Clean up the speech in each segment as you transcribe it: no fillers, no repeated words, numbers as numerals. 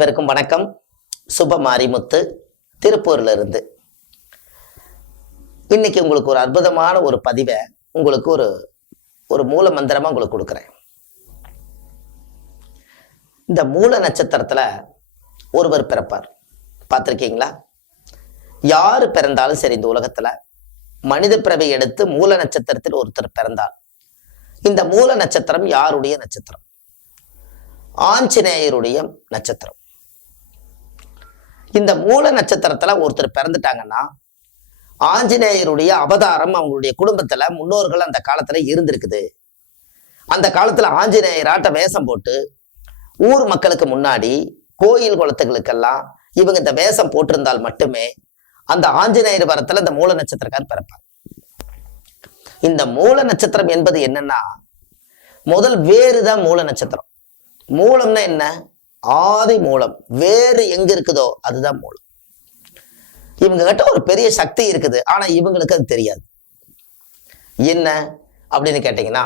அனைவருக்கும் வணக்கம். சுப மாரிமுத்து, திருப்பூர்ல இருந்து. இன்னைக்கு உங்களுக்கு ஒரு அற்புதமான ஒரு பதிவை உங்களுக்கு ஒரு மூல மந்திரமா உங்களுக்கு கொடுக்குறேன். இந்த மூல நட்சத்திரத்துல ஒருவர் பிறப்பார், பார்த்திருக்கீங்களா? யாரு பிறந்தாலும் சரி, இந்த உலகத்துல மனித பிறவை எடுத்து மூல நட்சத்திரத்தில் ஒருத்தர் பிறந்தால், இந்த மூல நட்சத்திரம் யாருடைய நட்சத்திரம்? ஆஞ்சநேயருடைய நட்சத்திரம். இந்த மூல நட்சத்திரத்துல ஒருத்தர் பிறந்துட்டாங்கன்னா, ஆஞ்சநேயருடைய அவதாரம் அவங்களுடைய குடும்பத்துல முன்னோர்கள் அந்த காலத்துல இருந்திருக்குது. அந்த காலத்துல ஆஞ்சநேயராட்ட வேஷம் போட்டு ஊர் மக்களுக்கு முன்னாடி கோயில் குளத்துகளுக்கெல்லாம் இவங்க இந்த வேஷம் போட்டிருந்தால் மட்டுமே அந்த ஆஞ்சநேயர் வரத்துல இந்த மூல நட்சத்திரக்கார் பிறப்பார். இந்த மூல நட்சத்திரம் என்பது என்னன்னா, முதல் வேறுதான் மூல நட்சத்திரம். மூலம்னா என்ன? ஆதி மூலம். வேறு எங்க இருக்குதோ அதுதான் மூலம். இவங்க கிட்ட ஒரு பெரிய சக்தி இருக்குது, ஆனா இவங்களுக்கு அது தெரியாது. என்ன அப்படின்னு கேட்டீங்கன்னா,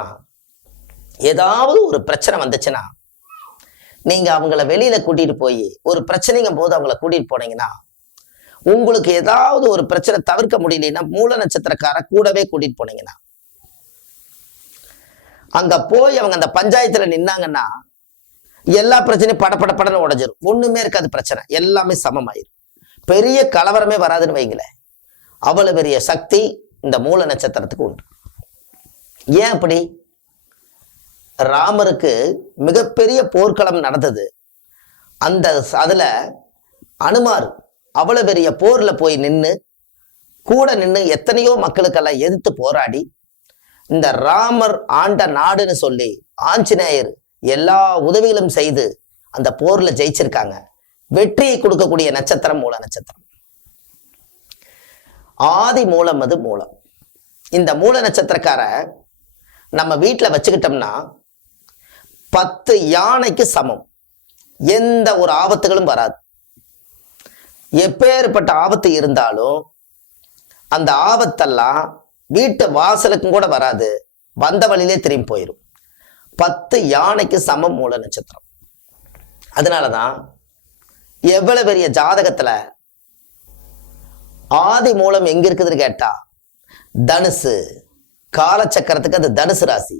ஏதாவது ஒரு பிரச்சனை வந்துச்சுன்னா நீங்க அவங்கள வெளியில கூட்டிட்டு போய் ஒரு பிரச்சனைங்கும் போது அவங்கள கூட்டிட்டு போனீங்கன்னா, உங்களுக்கு ஏதாவது ஒரு பிரச்சனை தவிர்க்க முடியலன்னா மூல நட்சத்திரக்கார கூடவே கூட்டிட்டு போனீங்கன்னா, அங்க போய் அவங்க அந்த பஞ்சாயத்துல நின்னாங்கன்னா எல்லா பிரச்சனையும் படன்னு உடைஞ்சிரும். ஒண்ணுமே இருக்காது, பிரச்சனை எல்லாமே சமமாயிரும். பெரிய கலவரமே வராதுன்னு வைங்களேன். அவ்வளவு பெரிய சக்தி இந்த மூல நட்சத்திரத்துக்கு உண்டு. ஏன் அப்படி? ராமருக்கு மிகப்பெரிய போர்க்களம் நடந்தது. அதுல அனுமார் அவ்வளவு பெரிய போர்ல போய் கூட நின்று எத்தனையோ மக்களுக்கெல்லாம் எதிர்த்து போராடி இந்த ராமர் ஆண்ட நாடுன்னு சொல்லி ஆஞ்சநேயர் எல்லா உதவிகளும் செய்து அந்த போர்ல ஜெயிச்சிருக்காங்க. வெற்றியை கொடுக்கக்கூடிய நட்சத்திரம் மூல நட்சத்திரம். ஆதி மூலம், அது மூலம். இந்த மூல நட்சத்திரக்கார நம்ம வீட்டுல வச்சுக்கிட்டோம்னா 10 யானைக்கு சமம். எந்த ஒரு ஆபத்துகளும் வராது. எப்பேற்பட்ட ஆபத்து இருந்தாலும் அந்த ஆபத்தெல்லாம் வீட்டு வாசலுக்கும் கூட வராது, வந்த வழியிலே திரும்பி போயிடும். 10 யானைக்கு சமம் மூல நட்சத்திரம். அதனாலதான் எவ்வளவு பெரிய ஜாதகத்துல ஆதி மூலம் எங்க இருக்குதுன்னு கேட்டா, தனுசு காலச்சக்கரத்துக்கு அது தனுசு ராசி.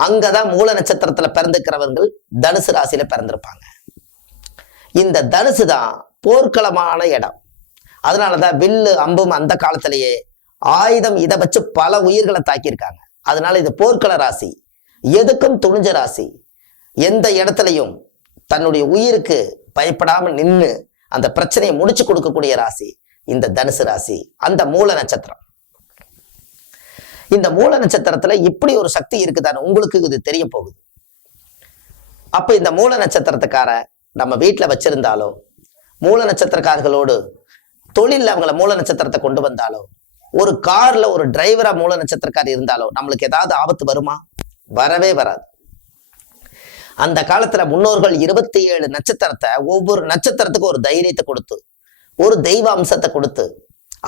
அங்கதான் மூல நட்சத்திரத்துல பிறந்துக்கிறவர்கள் தனுசு ராசியில பிறந்திருப்பாங்க. இந்த தனுசு தான் போர்க்களமான இடம். அதனாலதான் வில்லு அம்பும் அந்த காலத்திலேயே ஆயுதம் இதை வச்சு பல உயிர்களை தாக்கியிருக்காங்க. அதனால இது போர்க்கள ராசி, எதுக்கும் துணிஞ்ச ராசி. எந்த இடத்துலையும் தன்னுடைய உயிருக்கு பயப்படாம நின்று அந்த பிரச்சனையை முடிச்சு கொடுக்கக்கூடிய ராசி இந்த தனுசு ராசி, அந்த மூல நட்சத்திரம். இந்த மூல நட்சத்திரத்துல இப்படி ஒரு சக்தி இருக்குதான்னு உங்களுக்கு இது தெரிய போகுது. அப்ப இந்த மூல நட்சத்திரத்துக்கார நம்ம வீட்டுல வச்சிருந்தாலோ, மூல நட்சத்திரக்காரர்களோடு தொழில் அவங்கள மூல நட்சத்திரத்தை கொண்டு வந்தாலோ, ஒரு கார்ல ஒரு டிரைவரா மூல நட்சத்திரக்காரர் இருந்தாலோ நம்மளுக்கு ஏதாவது ஆபத்து வருமா? வரவே வராது. அந்த காலத்துல முன்னோர்கள் 27 நட்சத்திரத்தை, ஒவ்வொரு நட்சத்திரத்துக்கும் ஒரு தைரியத்தை கொடுத்து, ஒரு தெய்வ அம்சத்தை கொடுத்து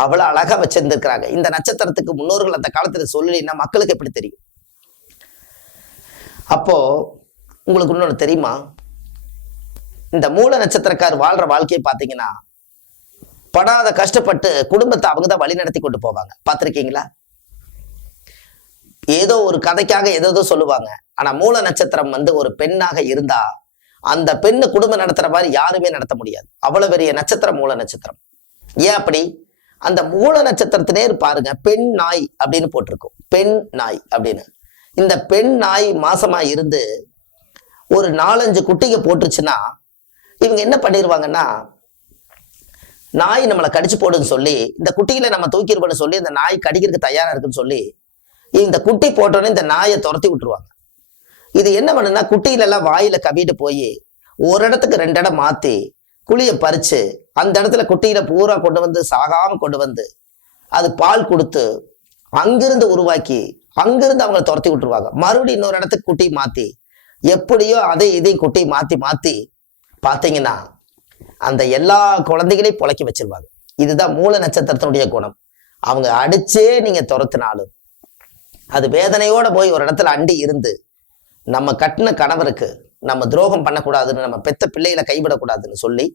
அவ்வளவு அழகா வச்சிருந்திருக்கிறாங்க. இந்த நட்சத்திரத்துக்கு முன்னோர்கள் அந்த காலத்துல சொல்லலைன்னா மக்களுக்கு எப்படி தெரியும்? அப்போ உங்களுக்கு இன்னொன்று தெரியுமா? இந்த மூல நட்சத்திரக்கார் வாழ்ற வாழ்க்கையை பார்த்தீங்கன்னா, படாத கஷ்டப்பட்டு குடும்பத்தை அவங்க தான் வழி நடத்தி கொண்டு போவாங்க. பார்த்திருக்கீங்களா? ஏதோ ஒரு கதைக்காக ஏதோ சொல்லுவாங்க. ஆனா மூல நட்சத்திரம் ஒரு பெண்ணாக இருந்தா அந்த பெண்ணு குடும்பம் நடத்துற மாதிரி யாருமே நடத்த முடியாது. அவ்வளவு பெரிய நட்சத்திரம் மூல நட்சத்திரம். ஏன் அப்படி? அந்த மூல நட்சத்திரத்தினே பாருங்க, பெண் நாய் அப்படின்னு போட்டிருக்கும். பெண் நாய் அப்படின்னு. இந்த பெண் நாய் மாசமா இருந்து ஒரு 4-5 குட்டிங்க போட்டுருச்சுன்னா இவங்க என்ன பண்ணிடுவாங்கன்னா, நாய் நம்மளை கடிச்சு போடுன்னு சொல்லி இந்த குட்டிகளை நம்ம தூக்கிடுவோம்னு சொல்லி இந்த நாய் கடிக்கிறதுக்கு தயாரா இருக்குன்னு சொல்லி இந்த குட்டி போட்டோன்னே இந்த நாயை துரத்தி விட்டுருவாங்க. இது என்ன பண்ணுன்னா, குட்டியில எல்லாம் வாயில கவிட்டு போய் ஒரு இடத்துக்கு 2 இடம் மாத்தி குழிய பறிச்சு அந்த இடத்துல குட்டியில பூரா கொண்டு வந்து சாகாம கொண்டு வந்து அது பால் கொடுத்து அங்கிருந்து உருவாக்கி அங்கிருந்து அவங்களை துரத்தி விட்டுருவாங்க. மறுபடியும் இன்னொரு இடத்துக்கு குட்டி மாத்தி எப்படியோ இதையும் குட்டி மாத்தி மாத்தி பார்த்தீங்கன்னா அந்த எல்லா குழந்தைகளையும் புழைக்க வச்சிருவாங்க. இதுதான் மூல நட்சத்திரத்தினுடைய குணம். அவங்க அடிச்சே நீங்க துரத்தினாலும் அது வேதனையோட போய் ஒரு இடத்துல அண்டி இருந்து நம்ம கட்டின கணவருக்கு நம்ம துரோகம் பண்ணக்கூடாதுன்னு, நம்ம பெத்த பிள்ளைகளை கைவிடக்கூடாதுன்னு சொல்லி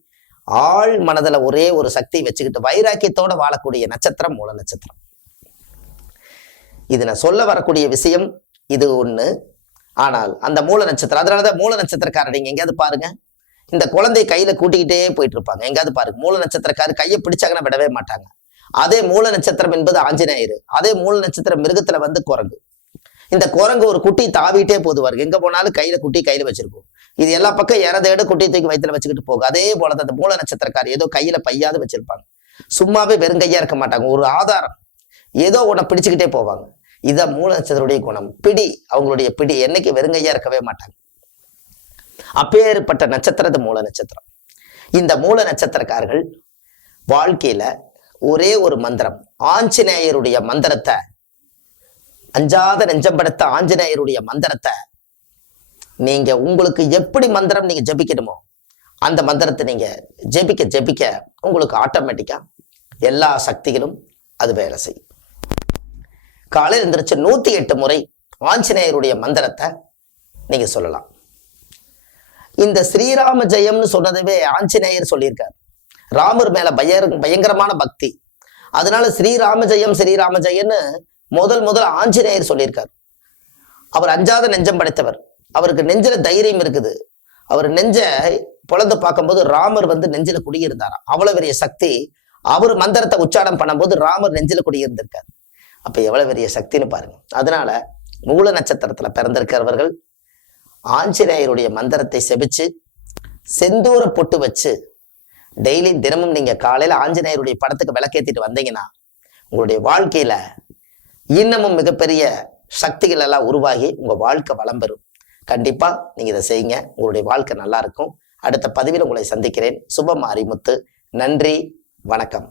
ஆள் மனதுல ஒரே ஒரு சக்தி வச்சுக்கிட்டு வைராக்கியத்தோட வாழக்கூடிய நட்சத்திரம் மூல நட்சத்திரம். இது நான் சொல்ல வரக்கூடிய விஷயம் இது ஒண்ணு. ஆனால் அந்த மூல நட்சத்திரம், அதனாலதான் மூல நட்சத்திரக்காரர் நீங்க எங்கேயாவது பாருங்க, இந்த குழந்தைய கையில கூட்டிக்கிட்டே போயிட்டு இருப்பாங்க. எங்காவது பாருங்க, மூல நட்சத்திரக்காரர் கையை பிடிச்சாங்கன்னா விடவே மாட்டாங்க. அதே மூல நட்சத்திரம் என்பது ஆஞ்சநேயர். அதே மூல நட்சத்திரம் மிருகத்துல வந்து குரங்கு. இந்த குரங்கு ஒரு குட்டி தாவிட்டே போதுவாரு, எங்க போனாலும் கையில குட்டி கையில வச்சிருக்கும். இது எல்லா பக்கம் இறதேடு குட்டி தூக்கி வயிற்றுல வச்சுக்கிட்டு போகும். அதே போலதான் அந்த மூல நட்சத்திரக்காரர் ஏதோ கையில பையாவது வச்சிருப்பாங்க. சும்மாவே வெறுங்கையா இருக்க மாட்டாங்க, ஒரு ஆதாரம் ஏதோ உன்னை பிடிச்சுக்கிட்டே போவாங்க. இதுதான் மூல நட்சத்திரத்துடைய குணம். பிடி, அவங்களுடைய பிடி என்னைக்கு வெறுங்கையா இருக்கவே மாட்டாங்க. அப்பேற்பட்ட நட்சத்திரத்து மூல நட்சத்திரம். இந்த மூல நட்சத்திரக்காரர்கள் வாழ்க்கையில ஒரே ஒரு மந்திரம், ஆஞ்சநேயருடைய மந்திரத்தை, அஞ்சாத நெஞ்சம் படைத்த ஆஞ்சநேயருடைய மந்திரத்தை நீங்க உங்களுக்கு எப்படி மந்திரம் நீங்க ஜபிக்கணுமோ அந்த மந்திரத்தை நீங்க ஜபிக்க ஜபிக்க உங்களுக்கு ஆட்டோமேட்டிக்கா எல்லா சக்திகளும் அது வேலை செய்யும். காலையில் எழுந்திரிச்சு 108 முறை ஆஞ்சநேயருடைய மந்திரத்தை நீங்க சொல்லலாம். இந்த ஸ்ரீராம ஜெயம்னு சொன்னதவே ஆஞ்சநேயர் சொல்லியிருக்கார். ராமர் மேல பயங்கரமான பக்தி, அதனால ஸ்ரீராம ஜெயம் ஸ்ரீராம ஜெயன்னு முதல் ஆஞ்சநேயர் சொல்லியிருக்கார். அவர் அஞ்சாத நெஞ்சம் படைத்தவர், அவருக்கு நெஞ்சில தைரியம் இருக்குது. அவர் நெஞ்ச பொழந்து பார்க்கும்போது ராமர் வந்து நெஞ்சில குடியிருந்தாராம். அவ்வளவு பெரிய சக்தி. அவர் மந்திரத்தை உச்சாரம் பண்ணும்போது ராமர் நெஞ்சில குடியிருந்திருக்கார். அப்ப எவ்வளவு பெரிய சக்தின்னு பாருங்க. அதனால மூல நட்சத்திரத்துல பிறந்திருக்கிறவர்கள் ஆஞ்சநேயருடைய மந்திரத்தை செபிச்சு செந்தூர பொட்டு வச்சு டெய்லி தினமும் நீங்க காலையில ஆஞ்சநேயருடைய படத்துக்கு விளக்கேத்திட்டு வந்தீங்கன்னா உங்களுடைய வாழ்க்கையில இன்னமும் மிகப்பெரிய சக்திகள் எல்லாம் உருவாகி உங்க வாழ்க்கை வளம் பெறும். கண்டிப்பா நீங்க இதை செய்யுங்க, உங்களுடைய வாழ்க்கை நல்லா இருக்கும். அடுத்த பதிவில் உங்களை சந்திக்கிறேன். சுபமாரிமுத்து. நன்றி, வணக்கம்.